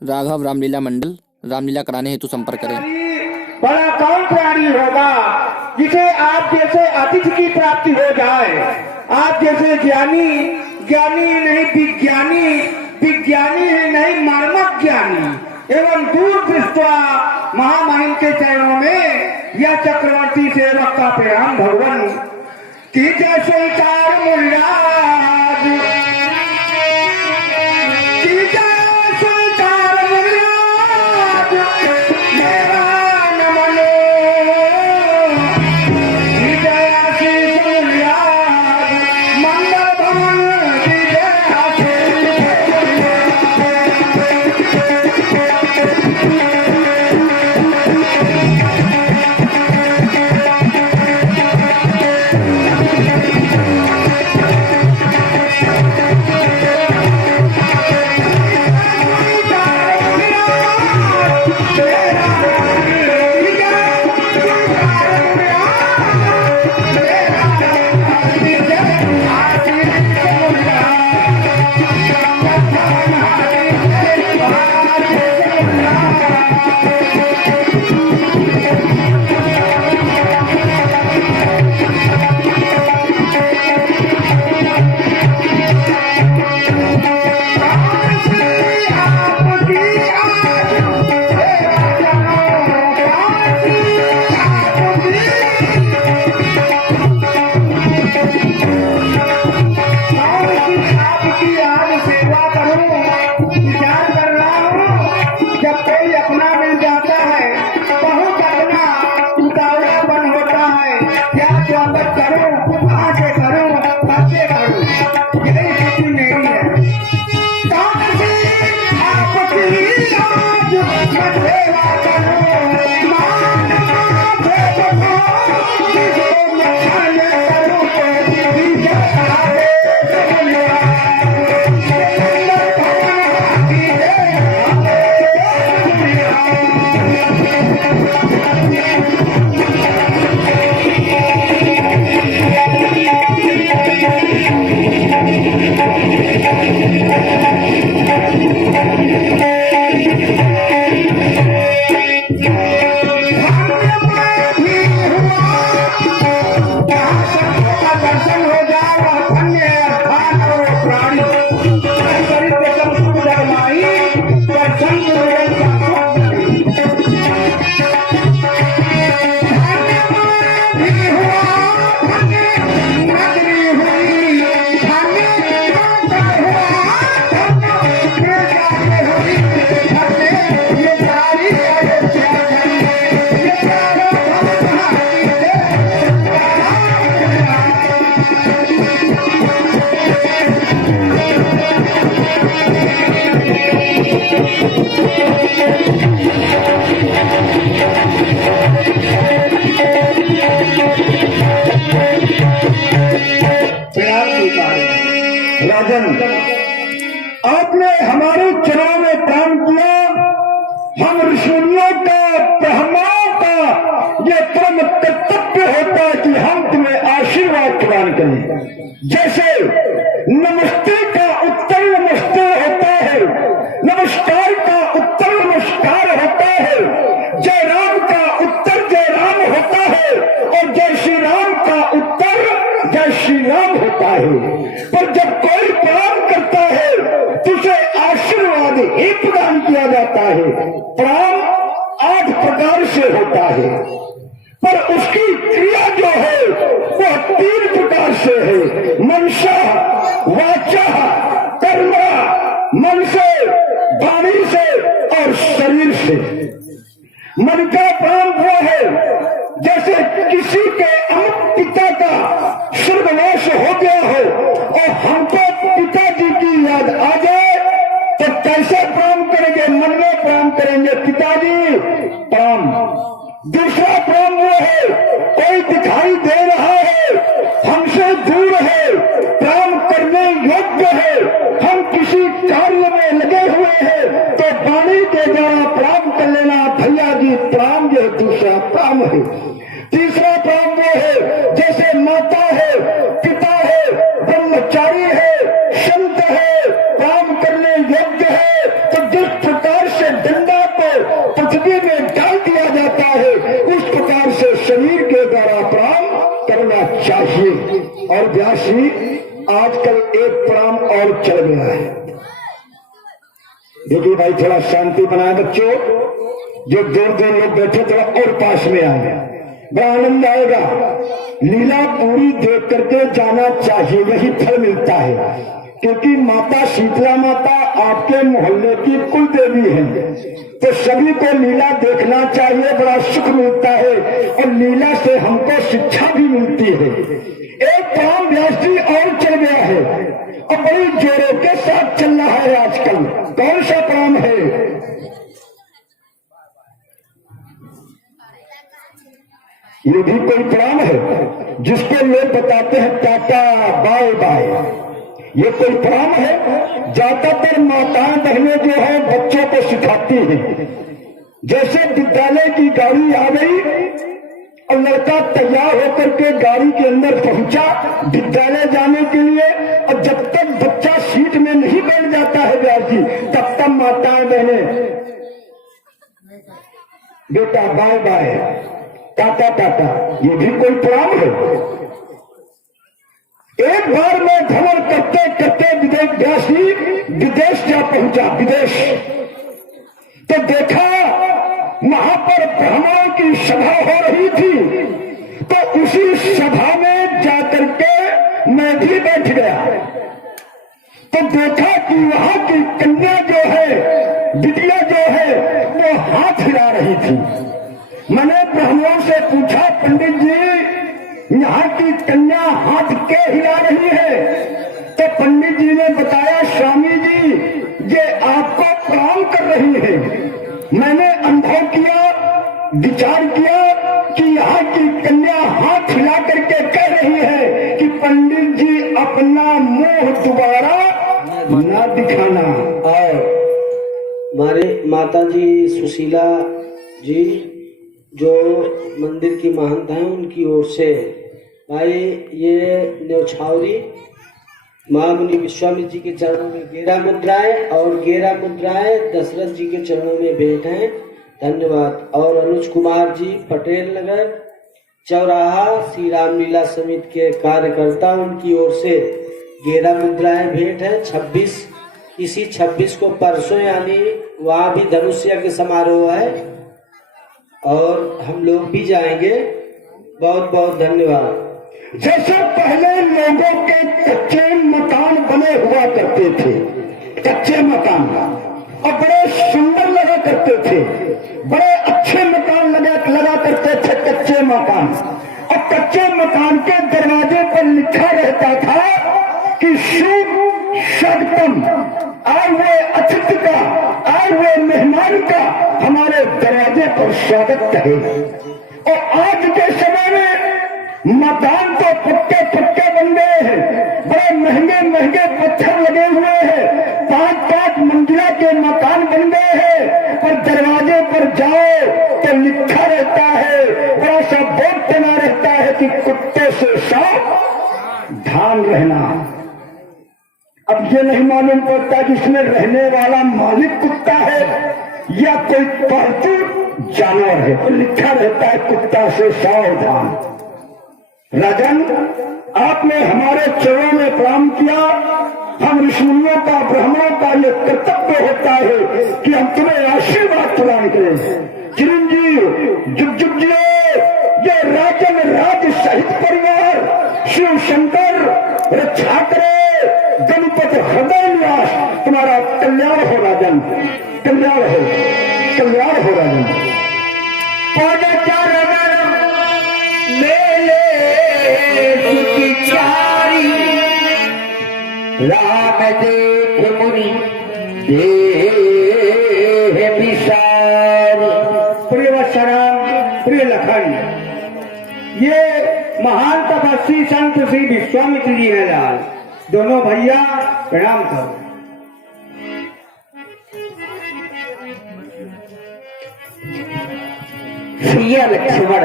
राघव रामलीला मंडल, रामलीला कराने हेतु संपर्क करें। बड़ा कौन प्राणी होगा जिसे आप जैसे अतिथि की प्राप्ति हो जाए। आप जैसे ज्ञानी, ज्ञानी नहीं विज्ञानी, विज्ञानी है नहीं मर्मक ज्ञानी एवं दूर दृष्टा महामहिम के चरणों में यह चक्रवर्ती सेवक का प्रणाम। भगवान की जय सुल्तान मुल्लाज, की जय सुल्तान मुल्लाज, मेरा नमन। की जय आशीष मुल्लाज, मंगल भवन की जय आशीष। राजन, आपने हमारे चरणों में काम किया। हम ऋषियों का, ब्रह्माओं का ये परम कर्तव्य होता है कि हम तुम्हें आशीर्वाद प्रदान करें। जैसे नमस्ते का उत्तर नमस्ते होता है, नमस्कार का उत्तर नमस्कार होता है, जय राम का उत्तर जय राम होता है और जय श्री राम का उत्तर जय श्री राम होता है। पर जब कोई प्रणाम करता है तो उसे आशीर्वाद ही प्रदान किया जाता है। प्रणाम 8 प्रकार से होता है, पर उसकी क्रिया जो है वह 3 प्रकार से है। मनसा, वाचा, कर्मा। मन से, वाणी से और शरीर से। मन का प्रणाम वो है जैसे किसी के अमुक पिता का स्वर्गवास हो गया हो और हमको पिताजी की याद आ जाए तो कैसे प्रणाम करेंगे? मन में प्रणाम करेंगे, पिताजी प्रणाम। दूसरा प्रणाम वो है, कोई दिखाई दे रहा है, हमसे दूर है, प्रणाम करने योग्य है, हम किसी कार्य में लगे हुए हैं तो वाणी के द्वारा प्रणाम कर लेना, भैया जी प्रणाम। ये दूसरा प्रणाम है। तीसरा प्रणाम वो है जैसे माता है, पिता है, ब्रह्मचारी है, संत है, प्रणाम करने योग्य है, तो जिस प्रकार माटी में डाल दिया जाता है, उस प्रकार से शरीर के द्वारा प्रणाम करना चाहिए। और व्यास जी आजकल एक प्रणाम और चल गया है। देखिए भाई थोड़ा शांति बनाए बच्चों, जो दूर दूर लोग बैठे थोड़ा और पास में आए, बड़ा आनंद आएगा। लीला पूरी देख करके जाना चाहिए, यही फल मिलता है। क्योंकि माता शीतला माता आपके मोहल्ले की कुल देवी है, तो सभी को लीला देखना चाहिए, बड़ा सुख मिलता है और लीला से हमको शिक्षा भी मिलती है। एक काम व्यास जी और चल गया है और बड़ी जोरों के साथ चल रहा है आजकल। कौन सा काम है? ये भी कोई प्रणाम है जिसको लोग बताते हैं टाटा बाय बाय। ये कोई प्रणाम है? ज्यादातर माताएं बहनें जो है बच्चों को सिखाती हैं। जैसे विद्यालय की गाड़ी आ गई और लड़का तैयार होकर के गाड़ी के अंदर पहुंचा विद्यालय जाने के लिए, और जब तक बच्चा सीट में नहीं बैठ जाता है व्यास जी, तब तक माताएं बहनें बेटा बाय बाय टाटा टाटा। ये भी कोई प्रणाम है? एक बार मैं भ्रमण करते करते व्यास जी विदेश जा पहुंचा। विदेश तो देखा वहां पर ब्राह्मणों की सभा हो रही थी, तो उसी सभा में जाकर के मैं भी बैठ गया। तो देखा कि वहां की कन्या जो है, बिटिया जो है, वो हाथ हिला रही थी। मैंने ब्राह्मणों से पूछा, पंडित जी यहाँ की कन्या हाथ क्यों हिला रही है? तो पंडित जी ने बताया, स्वामी जी ये आपको प्रणाम कर रही है। मैंने अनुभव किया, विचार किया कि यहाँ की कन्या हाथ हिला करके कह रही है कि पंडित जी अपना मुंह दोबारा न दिखाना। और हमारे माता जी सुशीला जी जो मंदिर की महंत हैं, उनकी ओर से भाई ये न्यौछावरी महामुनि विश्वामित्र जी के चरणों में गेरा मुद्राएं और गेरा मुद्राएं दशरथ जी के चरणों में भेंट हैं। धन्यवाद। और अनुज कुमार जी पटेल नगर चौराहा श्री रामलीला समिति के कार्यकर्ता, उनकी ओर से गेरा मुद्राएं भेंट है। 26 को परसों यानी वहां भी धनुष यज्ञ समारोह है और हम लोग भी जाएंगे। बहुत बहुत धन्यवाद। जैसे पहले लोगों के कच्चे मकान बने हुआ करते थे, कच्चे मकान और बड़े सुंदर लगा करते थे, बड़े अच्छे मकान लगा करते थे कच्चे मकान। और कच्चे मकान के दरवाजे पर लिखा रहता था कि स्वागतम, आए हुए अतिथि का, आए हुए मेहमान का हमारे दरवाजे पर स्वागत है। और आज के समय में मकान तो पक्के पक्के बन गए हैं, बड़े महंगे महंगे पत्थर लगे हुए हैं, 5-5 मंजिला के मकान बन गए हैं, पर दरवाजे पर जाओ तो लिखा रहता है, बड़ा सा बोर्ड बना रहता है कि कुत्ते से सावधान रहना। अब ये नहीं मालूम पड़ता कि इसमें रहने वाला मालिक कुत्ता है या कोई पालतू जानवर है, तो लिखा रहता है कुत्ता से सावधान। राजन, आपने हमारे चरणों में प्रणाम किया। हम ऋषियों का, ब्राह्मणों का ये कर्तव्य होता है कि हम तुम्हें आशीर्वाद प्रदान करें। चिरंजीव जुग जुग जियो। ये राजन राज सहित परिवार शिव शंकर रक्षा करे, गणपति हृदय निवास तुम्हारा कल्याण हो राजन, कल्याण हो, कल्याण हो राजन। राम देख मुनि देह विसारी। प्रिय वत्सराम, प्रिय लखन, ये महान तपस्वी संत श्री विश्वामित्र जी है लाल। दोनों भैया प्रणाम करो। सिया लक्ष्मण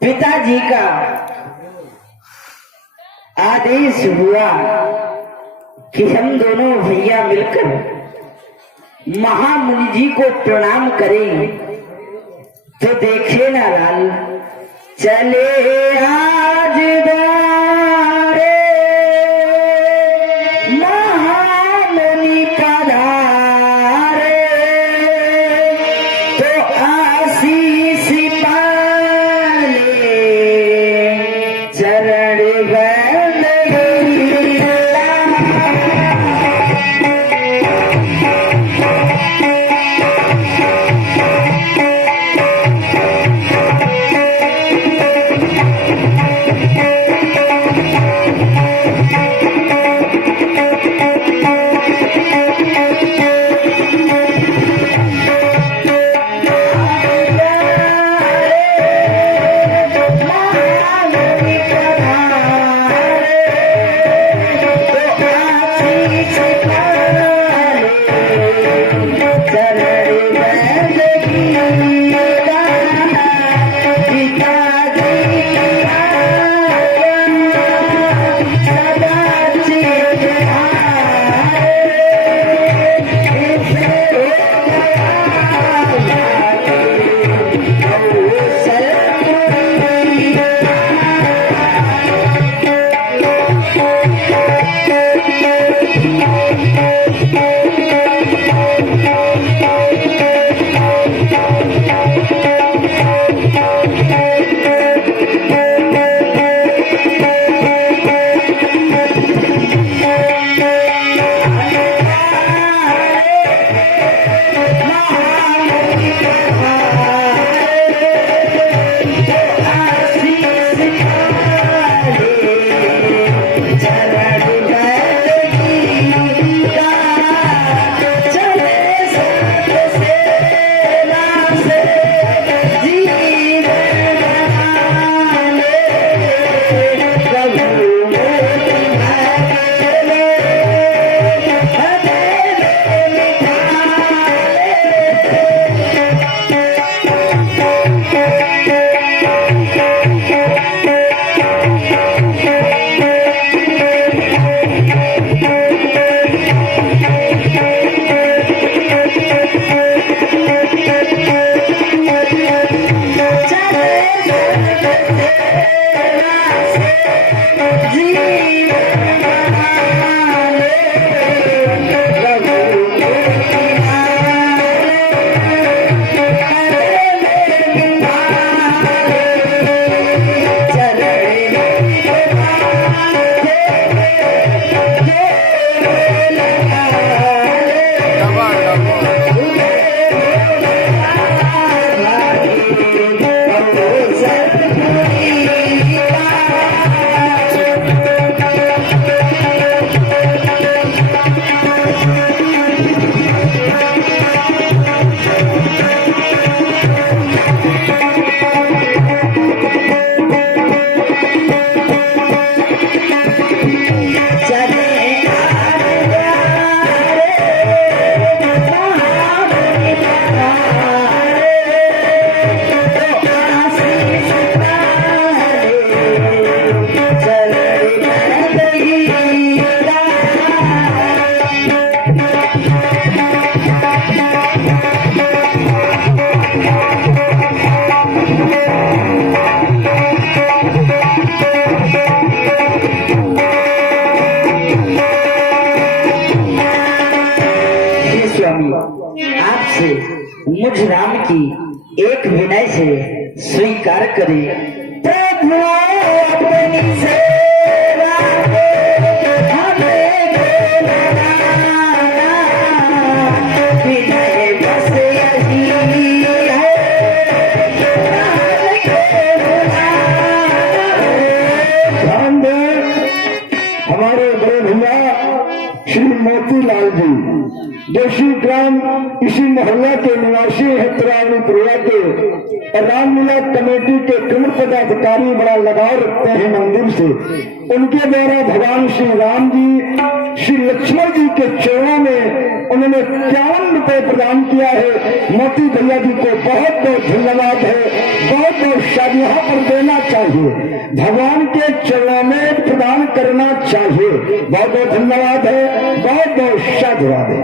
पिताजी का आदेश हुआ कि हम दोनों भैया मिलकर महामुनि जी को प्रणाम करें तो देखे ना लाल चले आज द्वारे महामुनि पधारे तो आशीष पाले चरण आपसे मुझ राम की एक विनय से स्वीकार करें। प्रभु अपनी सेवा हमें विनय बस यही हमारे बड़े भैया श्री मोतीलाल जी देशी ग्राम इसी मोहल्ला के निवासी है तिरावनी प्रिया के रामलीला कमेटी के क्रम पदाधिकारी बड़ा लगाव रखते हैं मंदिर से। उनके द्वारा भगवान श्री राम जी श्री लक्ष्मण जी के चरणों में उन्होंने 51 रुपए प्रदान किया है। मोती भैया जी को बहुत बहुत धन्यवाद है। बहुत बहुत शायद यहाँ पर देना चाहिए, भगवान के चरणों में प्रदान करना चाहिए। बहुत बहुत धन्यवाद है, बहुत बहुत साधुवाद है।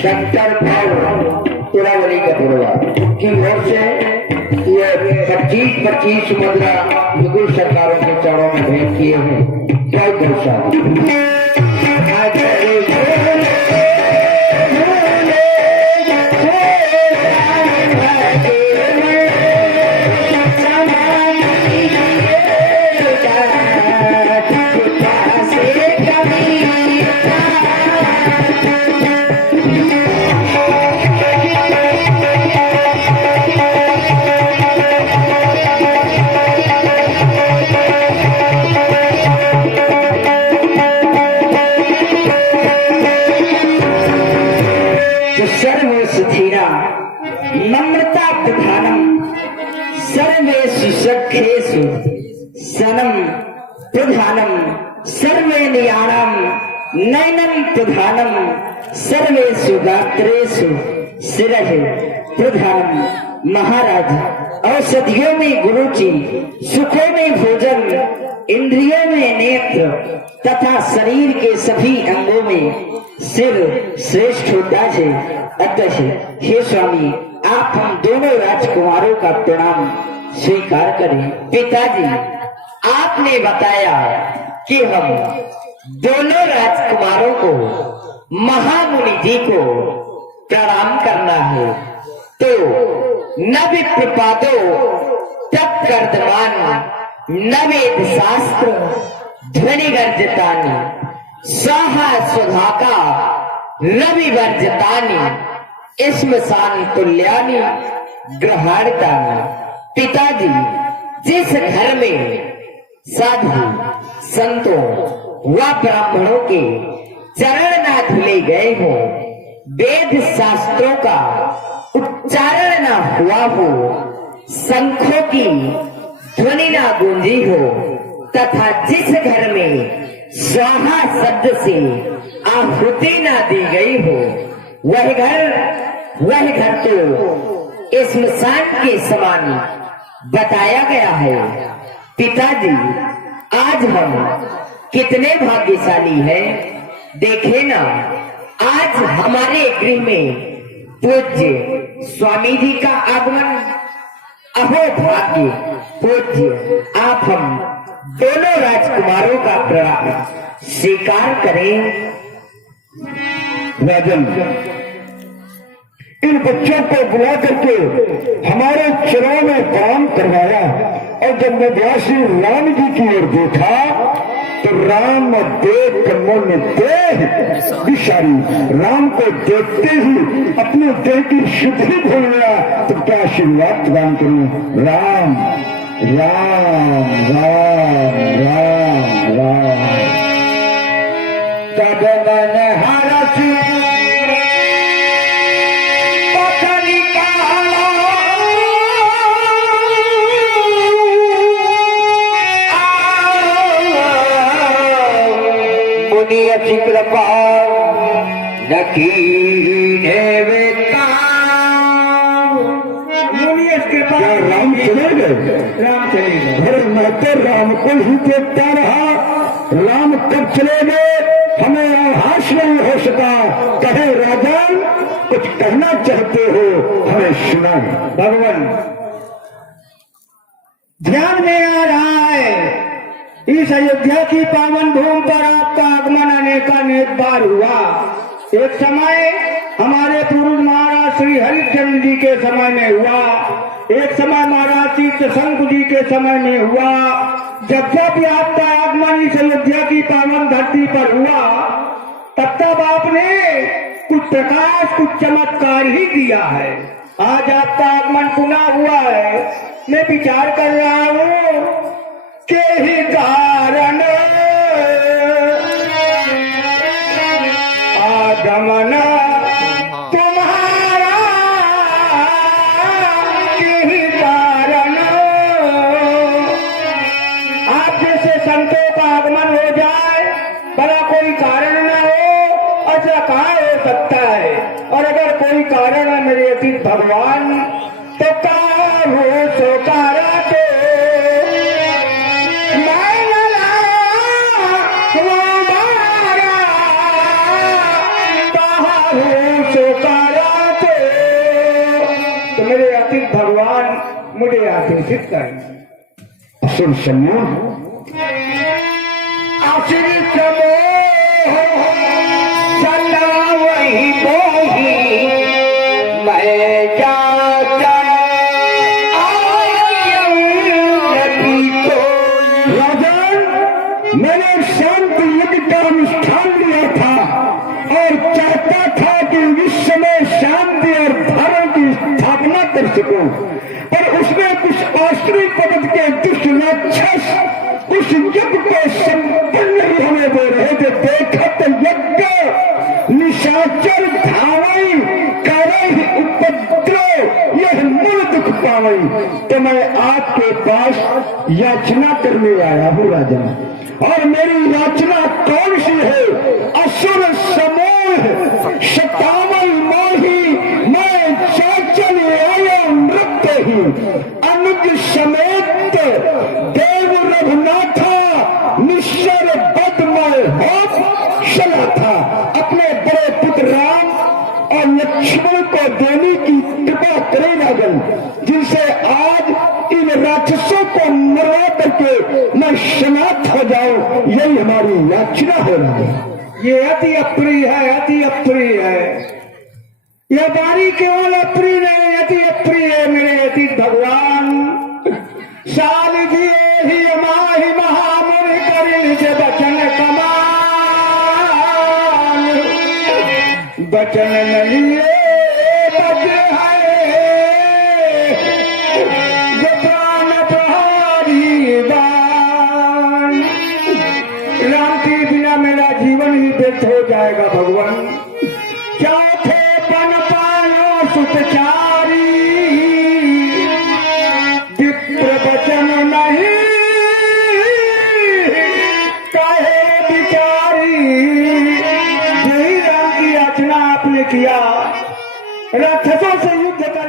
सेक्टर 5 तुरावली कटोरा की ओर से ये 25-25 मुद्रा युगल सरकारों के चरणों में भेंट किए हैं। जय गौशाला। नम्रता प्रधानम सर्वेषु सख्येषु सनम प्रधानम सर्वे नियाणम नयनम प्रधानम सर्वेषु गात्रेषु शिरः प्रधानम। महाराज, औषधियों में गुरुचि, सुखों में भोजन, इंद्रियों में नेत्र तथा शरीर के सभी अंगों में सिर श्रेष्ठ होता है। अतः हे स्वामी, आप हम दोनों राजकुमारों का प्रणाम स्वीकार करें। पिताजी, आपने बताया कि हम दोनों राजकुमारों को, महामुनि जी को प्रणाम करना है, तो न विप्रपादो तत्कर्दमान न वेद शास्त्र ध्वनि गर्जतानि स्वाहा सुधाका रवि वर्जतानि स्मशान तुल्यानि ग्रहणतानि। पिताजी, जिस घर में साधु संतों व ब्राह्मणों के चरण ना धुले गए हो, वेद शास्त्रों का उच्चारण ना हुआ हो, शंखों की ध्वनि ना गूंजी हो, तथा जिस घर में स्वाहा शब्द से आहुति ना दी गई हो, वह घर तो स्मशान के समान बताया गया है। पिताजी, आज हम कितने भाग्यशाली हैं। देखे ना, आज हमारे गृह में पूज्य स्वामी जी का आगमन। अहो भाग्य। पूज्य, आप हम दोनों राजकुमारों का प्रणाम स्वीकार करें। राजन, इन बच्चों को बुला करके हमारे चरणों में प्रणाम करवाया, और जब मैं व्यासी राम जी की ओर देखा तो राम देख मन देह विषारी। राम को देखते ही अपने देह की शुद्धि भूल गया। तो क्या आशीर्वाद प्रदान करूं। राम राम राम राम राम। तब मन हरसी मुनि कृपा राम चले गए। राम चले गए। मैं तो राम को ही देखता रहा। राम कब चले गए हमें आभास नहीं हो सका। कहे राजन, कुछ कहना चाहते हो, हमें सुनाए। भगवान, ध्यान में आ रहा है, इस अयोध्या की पावन भूमि पर आपका आगमन अनेकानेक बार हुआ। एक समय हमारे पूर्व महाराज श्री हरिश्चंद्र जी के समय में हुआ, एक समय महाराज श्री शंख जी के समय में हुआ। जब जब भी आपका आगमन इस अयोध्या की पावन धरती पर हुआ, तब तब आपने कुछ प्रकाश, कुछ चमत्कार ही दिया है। आज आपका आगमन पुनः हुआ है। मैं विचार कर रहा हूँ के ही कारण आगमन तुम्हारा, के ही कारण आप जैसे संतों का आगमन हो जाए, भला कोई कारण न हो, ऐसा कहाँ हो सकता है। और अगर कोई कारण है मेरे अतीत भगवान, तो कहा हो सो कारण मुझे आदेशित करें। असुर समूह आश्रित चला वही बोही मैं जाता राजन, मैंने शांति युग का अनुष्ठान लिया था और चाहता था कि विश्व में शांति और धर्म की स्थापना कर सकूं, पर उसमें कुछ आश्रय पद के दुष्ट राक्षस उस यज्ञ को संपन्न नहीं होने दे रहे थे। देखा तो यज्ञ निशाचर धावई करे ही उपद्रव यह मूल दुख पावई। तो मैं आपके पास याचना करने आया हूँ राजन, और मेरी याचना कौन सी है? असुर समूह शतावई मोही मैं चाचल आया नृत्य ही अनुज समेत देव रघुनाथा निश्चर बदमय हो चला था। अपने बड़े पुत्र राम और लक्ष्मण को देने की कृपा करे राजन, जिनसे आज इन राक्षसों को मरवा करके मैं समाप्त हो जाऊं, यही हमारी याचना हो रही है। ये अति अप्रिय है, अति अप्रिय है। यह बारी केवल अप्रिय नहीं, अति अप्रिय है मेरे अति भगवान। साल दिए ही माही महामुनि करिल जे बचन कमान, बचन नहीं बच है जो प्राण प्रहारी बाण। राम के बिना मेरा जीवन ही व्यर्थ हो जाएगा भगवान। चौथे बन पायो सुतचारी विप्र वचन नहीं कहे बिचारी। यही राम की याचना आपने किया, राक्षसों से युद्ध कर